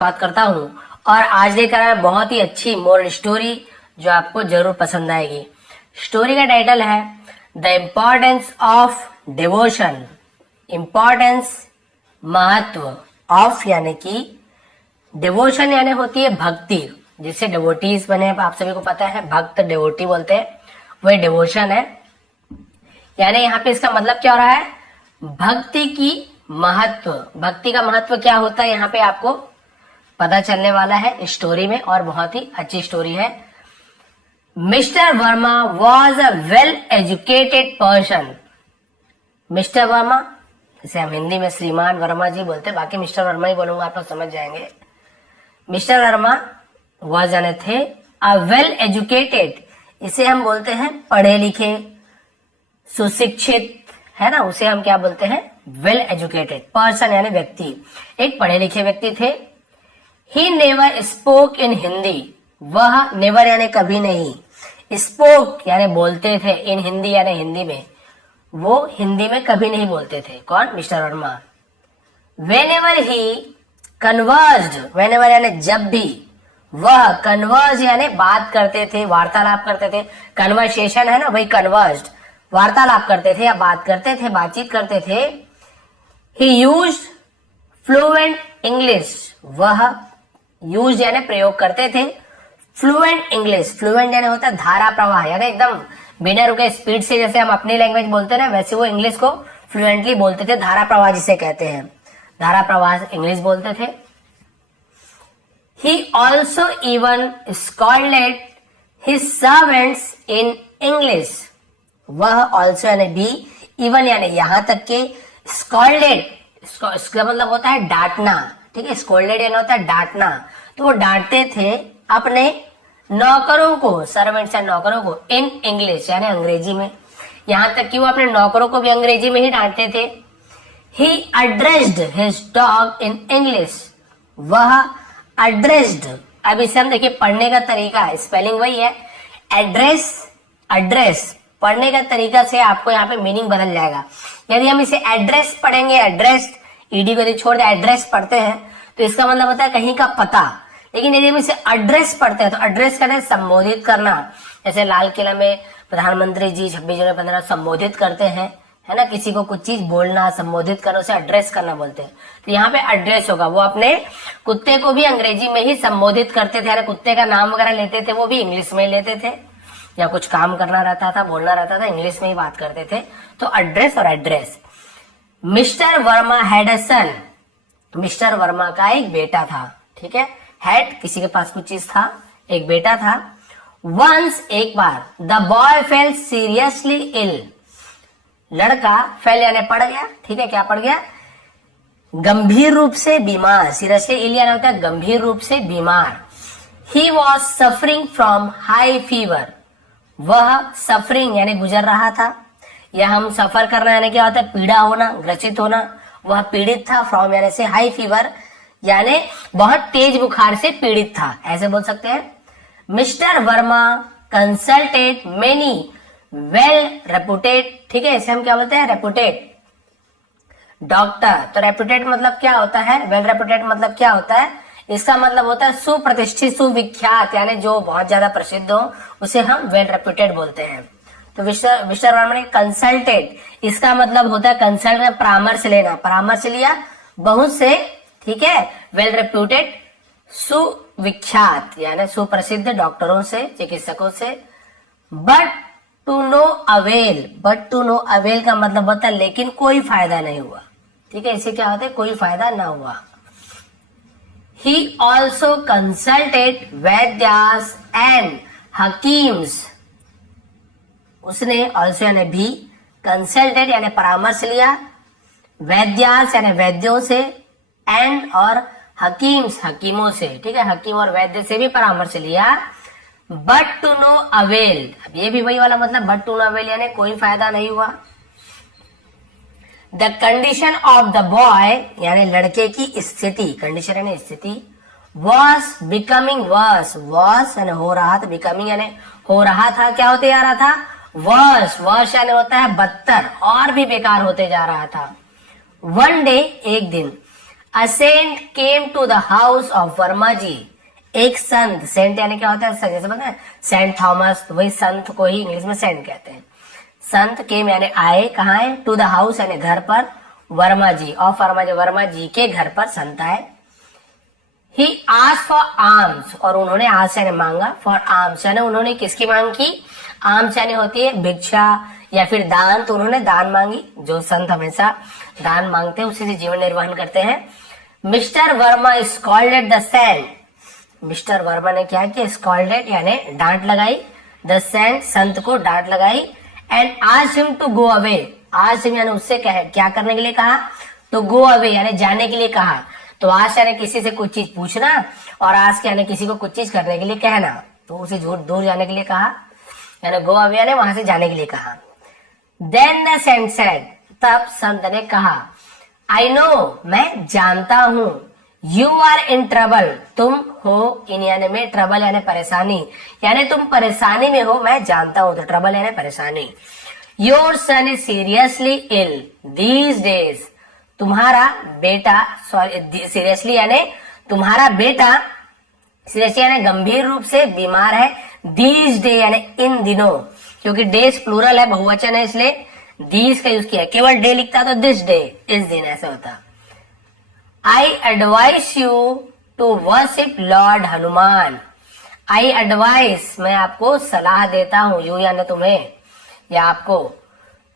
बात करता हूँ और आज लेकर आया बहुत ही अच्छी मोरल स्टोरी जो आपको जरूर पसंद आएगी। स्टोरी का टाइटल है the importance of devotion. Importance महत्व ऑफ यानी कि डिवोशन यानी होती है भक्ति, जिससे डिवोटीज बने आप सभी को पता है, भक्त डिवोटी बोलते हैं, वही डिवोशन है। यानी यहाँ पे इसका मतलब क्या हो रहा है, भक्ति की महत्व। भक्ति का महत्व क्या होता है यहाँ पे आपको पता चलने वाला है स्टोरी में, और बहुत ही अच्छी स्टोरी है। Mister Verma was a well educated person. Mister Verma, जैसे हम हिंदी में श्रीमान वर्मा जी बोलते हैं, बाकी मिस्टर वर्मा ही बोलूंगा, आप लोग समझ जाएंगे। मिस्टर वर्मा वॉज यानी थे, अ वेल एजुकेटेड, इसे हम बोलते हैं पढ़े लिखे सुशिक्षित, है ना, उसे हम क्या बोलते हैं, वेल एजुकेटेड पर्सन यानी व्यक्ति, एक पढ़े लिखे व्यक्ति थे। He never spoke in Hindi, वह नेवर यानी कभी नहीं, स्पोक यानी बोलते थे, इन हिंदी यानी हिंदी में, वो हिंदी में कभी नहीं बोलते थे। कौन? मिस्टर वर्मा। वेनेवर ही कन्वर्स्ड, वेनेवर यानी जब भी, वह कन्वर्स यानी बात करते थे, वार्तालाप करते थे, कन्वर्सेशन है ना, वही कन्वर्स्ड, वार्तालाप करते थे या बात करते थे, बातचीत करते थे। ही यूज्ड फ्लुएंट इंग्लिश, वह यूज यानी प्रयोग करते थे फ्लुएंट इंग्लिश। फ्लुएंट यानी होता है धारा प्रवाह, यानी एकदम बिना रुके स्पीड से, जैसे हम अपनी लैंग्वेज बोलते हैं ना, वैसे वो इंग्लिश को फ्लुएंटली बोलते थे, धारा प्रवाह जिसे कहते हैं, धारा प्रवाह इंग्लिश बोलते थे। He also even scolded his servants in English, वह ऑल्सो यानी भी, इवन यानी यहां तक के, स्कॉल्डेड इसका मतलब होता है डांटना, ठीक है, स्कॉल्डेड यानी होता है डांटना, तो वो डांटते थे अपने नौकरों को, सर्वेंट्स या नौकरों को, इन इंग्लिश यानी अंग्रेजी में, यहां तक कि वो अपने नौकरों को भी अंग्रेजी में ही डांटते थे। He addressed his dog in English, वह एड्रेस्ड, अब इसे हम देखिए पढ़ने का तरीका है, स्पेलिंग वही है, एड्रेस, एड्रेस, पढ़ने का तरीका से आपको यहाँ पे मीनिंग बदल जाएगा। यदि हम इसे एड्रेस पढ़ेंगे, एड्रेस ईडी को छोड़ दे, एड्रेस पढ़ते हैं तो इसका मतलब होता है कहीं का पता, लेकिन यदि हम इसे एड्रेस पढ़ते हैं तो एड्रेस करने संबोधित करना, जैसे लाल किला में प्रधानमंत्री जी 26 जनवरी 15 संबोधित करते हैं, है ना, किसी को कुछ चीज बोलना, संबोधित करना, उसे एड्रेस करना बोलते हैं। तो यहाँ पे एड्रेस होगा, वो अपने कुत्ते को भी अंग्रेजी में ही संबोधित करते थे, कुत्ते का नाम वगैरह लेते थे वो भी इंग्लिश में लेते थे, या कुछ काम करना रहता था, बोलना रहता था, इंग्लिश में ही बात करते थे। तो एड्रेस और address. Mister Verma had a son, mister Verma का एक बेटा था, ठीक है, हैड किसी के पास कुछ चीज था, एक बेटा था। वंस एक बार, the boy fell seriously ill, लड़का फेल यानी पड़ गया, ठीक है, क्या पड़ गया, गंभीर रूप से बीमार, सीरियसली इल यानी होता है गंभीर रूप से बीमार। He was suffering from high fever, वह सफरिंग यानी गुजर रहा था, या हम सफर करना यानी क्या होता है, पीड़ा होना, ग्रसित होना, वह पीड़ित था, फ्रॉम यानी से, हाई फीवर यानी बहुत तेज बुखार से पीड़ित था, ऐसे बोल सकते हैं। Mister Verma consulted many well reputed, ठीक है, इसे हम क्या बोलते हैं, रेपुटेड डॉक्टर। तो रेपुटेड मतलब क्या होता है, वेल रेपुटेड मतलब क्या होता है, इसका मतलब होता है सुप्रतिष्ठित, सुविख्यात, यानी जो बहुत ज्यादा प्रसिद्ध हो उसे हम वेल रेपुटेड बोलते हैं। तो मिस्टर वर्मा ने कंसल्टेड, इसका मतलब होता है कंसल्ट में परामर्श लेना, परामर्श लिया बहुत से, ठीक है, वेल रेप्यूटेड सुविख्यात यानी सुप्रसिद्ध डॉक्टरों से, चिकित्सकों से। But to no avail, but to no avail का मतलब होता है लेकिन कोई फायदा नहीं हुआ, ठीक है, इसे क्या होता है, कोई फायदा ना हुआ। He also consulted वैद्यास and hakims, उसने also यानी भी, कंसल्टेड यानी परामर्श लिया, वैद्यास यानी वैद्यों से, एंड और हकीम्स हकीमों से, ठीक है, हकीम और वैद्य से भी परामर्श लिया। बट टू नो अवेल, अब ये भी वही वाला मतलब, बट टू नो अवेल यानी कोई फायदा नहीं हुआ। The condition of the boy यानी लड़के की स्थिति, कंडीशन यानी स्थिति, वॉज बिकमिंग वर्स, वॉस यानी हो रहा था, बिकमिंग यानी हो रहा था, क्या होते जा रहा था, वर्स, वर्स यानी होता है बदतर, और भी बेकार होते जा रहा था। वन डे एक दिन, a saint came to the house of Verma ji. एक संत, सेंट यानी क्या होता है, जैसे पता है सेंट थॉमस, तो वही संत को ही इंग्लिश में सेंट कहते हैं। संत केम यानी आए, कहाँ है, टू द हाउस यानी घर पर, वर्मा जी ऑफ वर्मा जी, वर्मा जी के घर पर संत आए। ही आस्क्ड फॉर आर्म्स, और उन्होंने आज यानी मांगा, फॉर आर्म्स यानी उन्होंने किसकी मांग की, आर्म्स यानी होती है भिक्षा या फिर दान, तो उन्होंने दान मांगी। जो संत हमेशा दान मांगते हैं उसी से जीवन निर्वाहन करते हैं। Mister Verma scolded the saint, mister Verma ने क्या किया, स्कॉल्डेड यानी डांट लगाई, द सेंट संत को डांट लगाई, and asked him to go away, asked him यानी उससे क्या करने के लिए कहा, तो गो अवे यानी जाने के लिए कहा। तो आस्क यानी किसी से कुछ चीज पूछना, और आस्क यानी किसी को कुछ चीज करने के लिए कहना, तो उसे दूर जाने के लिए कहा, यानी गो अवे यानी वहां से जाने के लिए कहा। देन द सेंट सेड, तब संत ने कहा, आई नो मैं जानता हूं, यू आर इन ट्रबल, तुम हो इन यानी में, ट्रबल यानी परेशानी, यानी तुम परेशानी में हो, मैं जानता हूं, तो ट्रबल यानी परेशानी। Your son is seriously ill these days, तुम्हारा बेटा, सॉरी सीरियसली यानी तुम्हारा बेटा, सीरियसली यानी गंभीर रूप से बीमार है, दीज डे यानी इन दिनों, क्योंकि डेज प्लूरल है, बहुवचन है, इसलिए दीज का यूज किया, केवल डे लिखता तो दिस डे, इस दिन ऐसा होता। I advise you to worship Lord Hanuman, I advise मैं आपको सलाह देता हूं, यू यानी तुम्हें या आपको,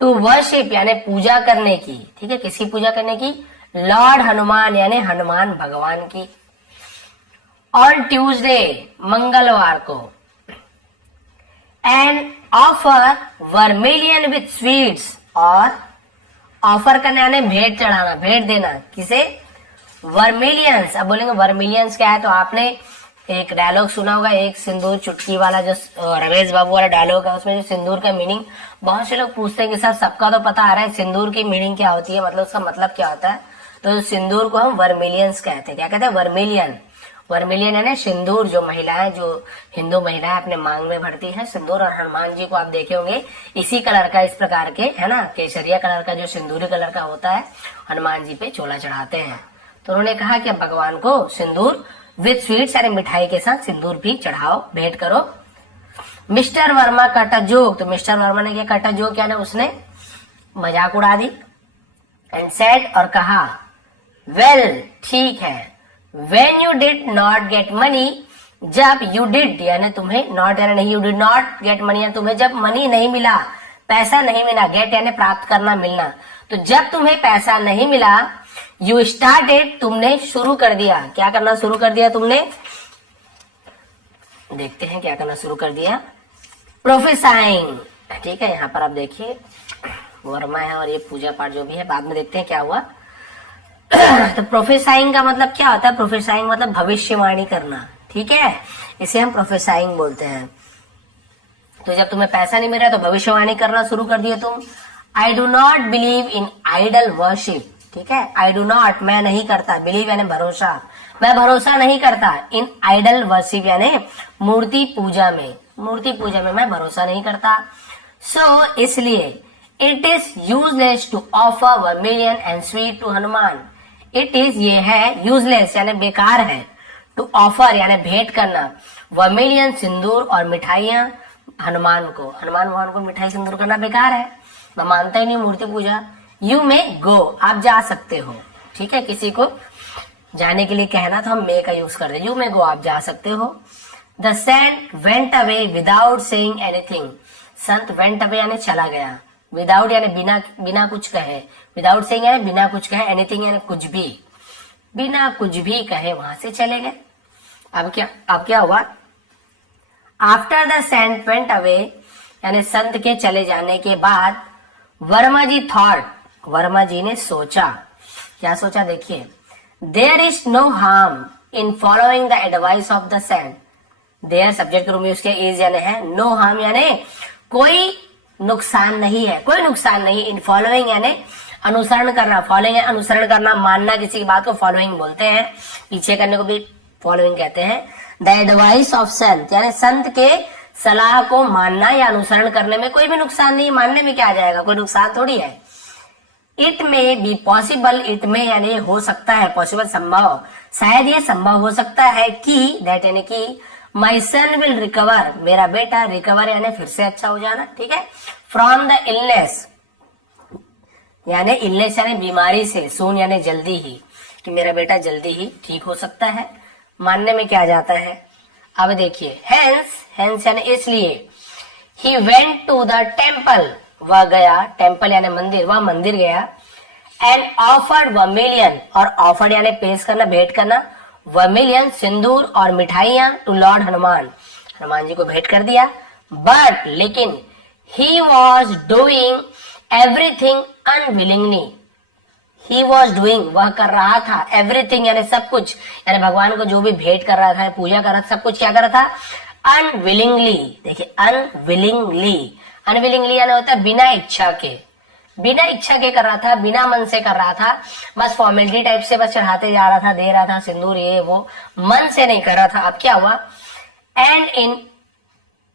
टू वर्शिप यानी पूजा करने की, ठीक है, किसकी पूजा करने की, लॉर्ड हनुमान यानी हनुमान भगवान की। ऑन ट्यूसडे मंगलवार को, and offer vermilion with sweets, और ऑफर करने यानी भेंट चढ़ाना, भेंट देना, किसे, वर्मिलियंस। अब बोलेंगे वर्मिलियंस क्या है, तो आपने एक डायलॉग सुना होगा, एक सिंदूर चुटकी वाला, जो रमेश बाबू वाला डायलॉग है, उसमें जो सिंदूर का मीनिंग, बहुत से लोग पूछते हैं कि सर सबका तो पता आ रहा है सिंदूर की मीनिंग क्या होती है, मतलब उसका मतलब क्या होता है, तो सिंदूर को हम वर्मिलियंस कहते हैं। क्या कहते हैं, वर्मिलियन, वर्मिलियन है ना सिंदूर, जो महिलाएं, जो हिंदू महिलाएं अपने मांग में भरती है सिंदूर, और हनुमान जी को आप देखे होंगे इसी कलर का, इस प्रकार के है ना, केसरिया कलर का जो सिंदूरी कलर का होता है, हनुमान जी पे चोला चढ़ाते हैं। तो उन्होंने कहा कि भगवान को सिंदूर विथ स्वीट्स यानी मिठाई के साथ सिंदूर भी चढ़ाओ, भेंट करो। Mister Verma cut a joke, तो मिस्टर वर्मा ने क्या कट अ जोक यानी उसने मजाक उड़ा दी, एंड सेड और कहा, वेल ठीक है, when you did not get money, जब यू डिड यानी तुम्हें, नॉट यानी नहीं, you did not get money यानी तुम्हें जब मनी नहीं मिला, पैसा नहीं मिला, गेट यानी प्राप्त करना, मिलना, तो जब तुम्हें पैसा नहीं मिला, यू स्टार्टेड तुमने शुरू कर दिया, क्या करना शुरू कर दिया तुमने, देखते हैं क्या करना शुरू कर दिया, प्रोफेसाइंग, ठीक है, यहाँ पर आप देखिए वर्मा है और ये पूजा पाठ जो भी है, बाद में देखते हैं क्या हुआ। तो प्रोफेसाइंग का मतलब क्या होता है, प्रोफेसाइंग मतलब भविष्यवाणी करना, ठीक है, इसे हम प्रोफेसाइंग बोलते हैं। तो जब तुम्हें पैसा नहीं मिल रहा तो भविष्यवाणी करना शुरू कर दिए तुम। I do not believe in idol worship, ठीक है, आई डू नॉट मैं नहीं करता, बिलीव यानी भरोसा, मैं भरोसा नहीं करता, इन आइडल वर्शिप यानी मूर्ति पूजा में, मूर्ति पूजा में मैं भरोसा नहीं करता। सो इसलिए it is useless to offer vermilion and sweet to Hanuman, it is ये है, यूजलेस यानी बेकार है, टू ऑफर यानी भेंट करना, वर्मिलियन सिंदूर और मिठाइयां हनुमान को, हनुमान भगवान को मिठाई सिंदूर करना बेकार है, मैं मानता ही नहीं मूर्ति पूजा। यू मे गो, आप जा सकते हो, ठीक है, किसी को जाने के लिए कहना तो हम मे का यूज करते हैं, यू मे गो आप जा सकते हो। The saint went away without saying anything, संत वेंट अवे यानी चला गया, विदाउट यानी बिना कुछ कहे, विदाउट सेइंग यानी बिना कुछ कहे, एनीथिंग यानी कुछ भी, बिना कुछ भी कहे वहां से चले गए। अब क्या हुआ, after the saint went away यानी संत के चले जाने के बाद, वर्मा जी थॉट, वर्मा जी ने सोचा, क्या सोचा देखिए, there is no harm in following the advice of the saint, there subject के रूप में उसके इज यानी है, नो हार्म यानी कोई नुकसान नहीं है, कोई नुकसान नहीं, इन फॉलोइंग यानी अनुसरण करना, फॉलोइंग अनुसरण करना, मानना किसी की बात को फॉलोइंग बोलते हैं, पीछे करने को भी फॉलोइंग कहते हैं। द एडवाइस ऑफ संत यानी संत के सलाह को मानना या अनुसरण करने में कोई भी नुकसान नहीं, मानने में क्या आ जाएगा, कोई नुकसान थोड़ी है। इट में बी पॉसिबल, इट में यानी हो सकता है, पॉसिबल संभव, शायद ये संभव हो सकता है कि दैट यानी कि माई सन विल रिकवर, मेरा बेटा रिकवर यानी फिर से अच्छा हो जाना, ठीक है, फ्रॉम द इलनेस यानी इलनेस यानी बीमारी से, सून यानी जल्दी ही, कि मेरा बेटा जल्दी ही ठीक हो सकता है, मानने में क्या जाता है। अब देखिए हेंस यानी इसलिए, he went to the temple, वह गया, टेम्पल यानी मंदिर, वह मंदिर गया, एंड ऑफर्ड वर्मिलियन, और ऑफर्ड यानी पेश करना, भेंट करना, वर्मिलियन सिंदूर और मिठाइयां टू लॉर्ड हनुमान, हनुमान जी को भेंट कर दिया, बट लेकिन he was doing everything unwillingly, he was doing वह कर रहा था, एवरीथिंग यानी सब कुछ, यानी भगवान को जो भी भेंट कर रहा था, पूजा कर रहा था, सब कुछ क्या कर रहा था, अनविलिंगली, देखिए अनविलिंगली, अनविलिंगली यानी होता है बिना इच्छा के, बिना इच्छा के कर रहा था, बिना मन से कर रहा था, बस फॉर्मेलिटी टाइप से बस चढ़ाते जा रहा था, दे रहा था सिंदूर ये वो, मन से नहीं कर रहा था। अब क्या हुआ, एंड इन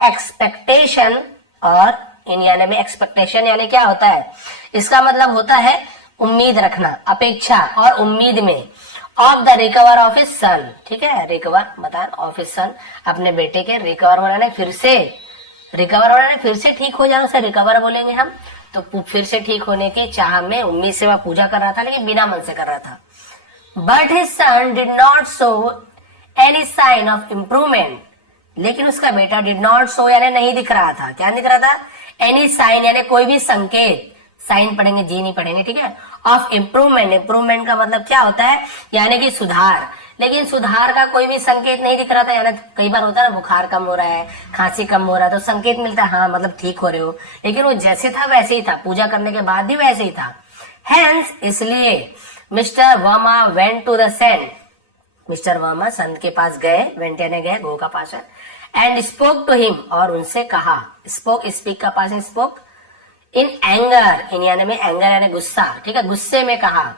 एक्सपेक्टेशन, और इन यानी में एक्सपेक्टेशन यानी क्या होता है, इसका मतलब होता है उम्मीद रखना, अपेक्षा और उम्मीद में, of the recover of his son, ठीक है, रिकवर मतलब ऑफ हिज सन, अपने बेटे के रिकवर होना नहीं, फिर से रिकवर होना नहीं, फिर से ठीक हो जाना, उसे रिकवर बोलेंगे हम, तो फिर से ठीक होने की चाह में उम्मीद से वह पूजा कर रहा था, लेकिन बिना मन से कर रहा था। But his son did not show any sign of improvement, लेकिन उसका बेटा डिड नॉट शो यानी नहीं दिख रहा था, क्या दिख रहा था, एनी साइन यानी कोई भी संकेत, साइन पढ़ेंगे जी नहीं पढ़ेंगे, ठीक है, ऑफ इम्प्रूवमेंट, इम्प्रूवमेंट का मतलब क्या होता है, यानी कि सुधार, लेकिन सुधार का कोई भी संकेत नहीं दिख रहा था, यानी कई बार होता है ना, बुखार कम हो रहा है, खांसी कम हो रहा है, तो संकेत मिलता है, हाँ मतलब ठीक हो रहे हो, लेकिन वो जैसे था वैसे ही था, पूजा करने के बाद भी वैसे ही था। हेंस इसलिए mister Verma went to the saint, mister Verma संत के पास गए, वेंट यानी गए, गो का पास है, एंड स्पोक टू हिम, और उनसे कहा, स्पोक स्पीक का पास है, स्पोक इन एंगर, इन यानी में एंगर यानी गुस्सा, ठीक है, गुस्से में कहा,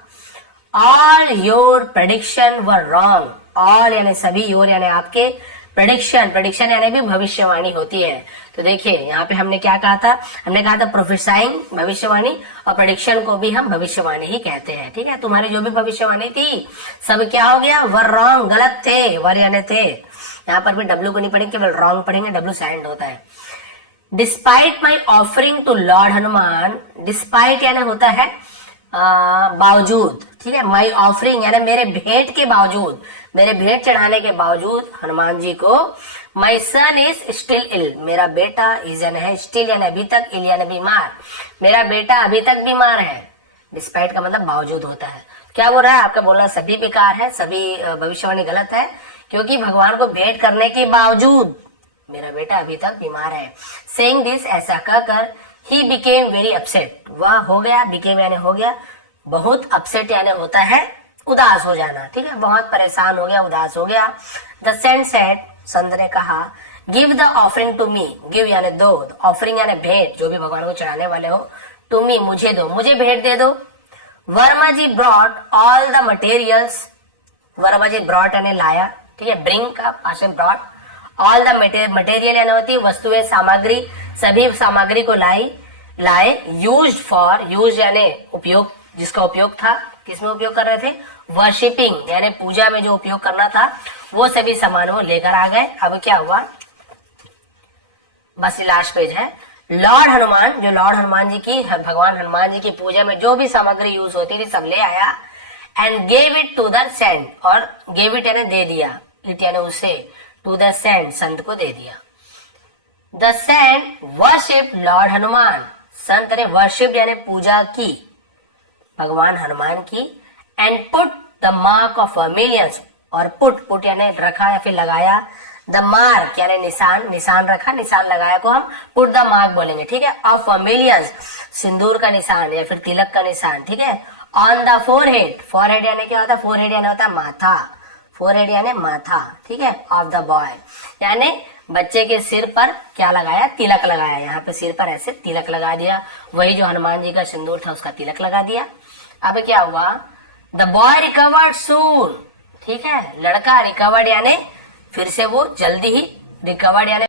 all your prediction were wrong, all यानी सभी, योर यानी आपके, प्रेडिक्शन, प्रेडिक्शन यानी भी भविष्यवाणी होती है, तो देखिए यहाँ पे हमने क्या कहा था, हमने कहा था प्रोफेसाइंग भविष्यवाणी, और प्रेडिक्शन को भी हम भविष्यवाणी ही कहते हैं, ठीक है, तुम्हारी जो भी भविष्यवाणी थी सब क्या हो गया, वर रॉन्ग, गलत थे, वर यानी थे, यहाँ पर भी डब्ल्यू को नहीं पढ़ेंगे, केवल रॉन्ग पढ़ेंगे, डब्ल्यू साइलेंट होता है। Despite my offering to Lord Hanuman, despite यानी होता है बावजूद, ठीक है, माई ऑफरिंग यानी मेरे भेंट के बावजूद, मेरे भेंट चढ़ाने के बावजूद हनुमान जी को, माई सन इज स्टिल इल, मेरा बेटा इज यानी है स्टिल यानी अभी तक, इल यानी बीमार, मेरा बेटा अभी तक बीमार है, डिस्पाइट का मतलब बावजूद होता है, क्या बोल रहा है, आपका बोलना सभी बेकार है, सभी भविष्यवाणी गलत है, क्योंकि भगवान को भेंट करने के बावजूद मेरा बेटा अभी तक बीमार है। सेइंग दिस, ऐसा कहकर, ही बिकेम वेरी अपसेट, वह हो गया, बिकेम यानी हो गया, बहुत अपसेट यानी होता है उदास हो जाना, ठीक है, बहुत परेशान हो गया, उदास हो गया। द सेंट सेड, संत ने कहा, give the offering to me, give यानी दो, ऑफरिंग यानी भेंट, जो भी भगवान को चढ़ाने वाले हो, टू मी मुझे दो, मुझे भेंट दे दो। Varma ji brought all the materials, Varma ji brought यानी लाया, ठीक है, ब्रिंग का पास में ब्रॉट, ऑल द मटेरियल यानी होती है वस्तुएं, सामग्री, सभी सामग्री को लाए, यूज्ड फॉर, यूज यानी उपयोग, जिसका उपयोग था, किसमें उपयोग कर रहे थे, वर्शिपिंग यानी पूजा में जो उपयोग करना था, वो सभी सामान वो लेकर आ गए। अब क्या हुआ, बस लास्ट पेज है, लॉर्ड हनुमान, जो लॉर्ड हनुमान जी की, भगवान हनुमान जी की पूजा में जो भी सामग्री यूज होती थी सब ले आया, and gave it to the saint, और गेव इट यानी दे दिया, इट यानी उसे, टू द सेंट संत को दे दिया। The saint worship Lord Hanuman, संत ने वर्शिप यानी पूजा की भगवान हनुमान की, and put the mark of vermilions, और पुट यानी रखा या फिर लगाया, द मार्क यानी निशान, निशान रखा, निशान लगाया को हम पुट द मार्क बोलेंगे, ठीक है, ऑफ वर्मिलियंस, सिंदूर का निशान या फिर तिलक का निशान, ठीक है, ऑन द फोरहेड, फोरहेड यानी क्या होता है, फोरहेड यानी होता है माथा, फोरहेड यानी माथा, ठीक है, ऑफ द बॉय यानी बच्चे के सिर पर क्या लगाया, तिलक लगाया, यहाँ पे सिर पर ऐसे तिलक लगा दिया, वही जो हनुमान जी का सिंदूर था उसका तिलक लगा दिया। अब क्या हुआ, द बॉय रिकवर्ड सून, ठीक है, लड़का रिकवर्ड यानी फिर से वो जल्दी ही, रिकवर्ड यानी